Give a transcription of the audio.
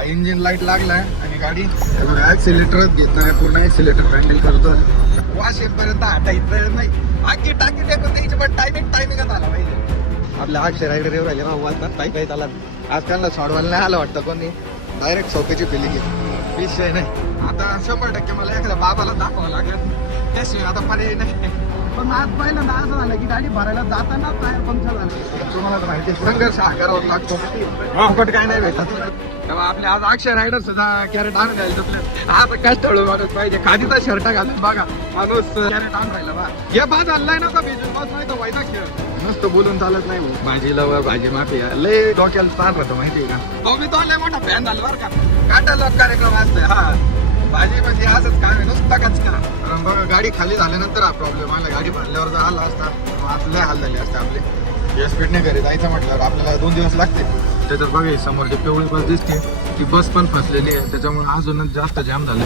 हा engine light लागलाय आणि गाडी ऍक्सिलेटरच घेत नाही, पूर्ण ऍक्सिलेटर हँडल करतो. वाश येईपर्यंत हटायचं वेळ नाही. आखी टाकी टेकून द्यायची, पण टायमिंगच आला पाहिजे. आपल्या 800 रायडर येऊ राहिले ना वाजता पायी चालत. आज त्यांना सोडवायला नाही आलं वाटतं कोणी, डायरेक्ट सोप्याची फिलिंग आहे, विषय नाही. आता 100% मला एखाद्या बाबाला दाखवावं लागेल, त्याशिवाय आता पर्याय नाही. पण आज पहिल्यांदा असं झालं की गाडी भरायला जाताना टायर पंक्चर झालं. तुम्हाला तर माहिती आहे, संघर्ष हा करावा लागतो, फुकट काय नाही भेटत. तेव्हा आपले आज 800 रायडर सुद्धा कॅरेट आणून राहिले. आता कष्टाळू माणूस पाहिजे, खादीचा शर्ट घालून बघा माणूस कॅरेट आणून राहिला बा. हे बाद आणलाय ना का बिझनेस पास नाही तर वायदा खेळ. नुसतं बोलून चालत नाही भाऊ. भाजी लवर भाजी माफी लय डोक्याला ताण राहतो माहितीये का. तो मी तो लय मोठा फॅन झाला बरं का. काटालोक कार्यक्रम असतोय हा. भाजी म्हणजे असंच काम आहे, नुसतं कचका. कारण बघा गाडी खाली झाल्यानंतर हा प्रॉब्लेम आला. गाडी भरल्यावर जर आला असता आपले हाल झाले असते आपले. या स्पीडने घरी जायचं म्हटल्यावर आपल्याला 2 दिवस लागते. त्याच्यात बघा समोर जे पिवळी बस दिसते ती बस पण फसलेली आहे, त्याच्यामुळे अजूनच जास्त जाम झालं.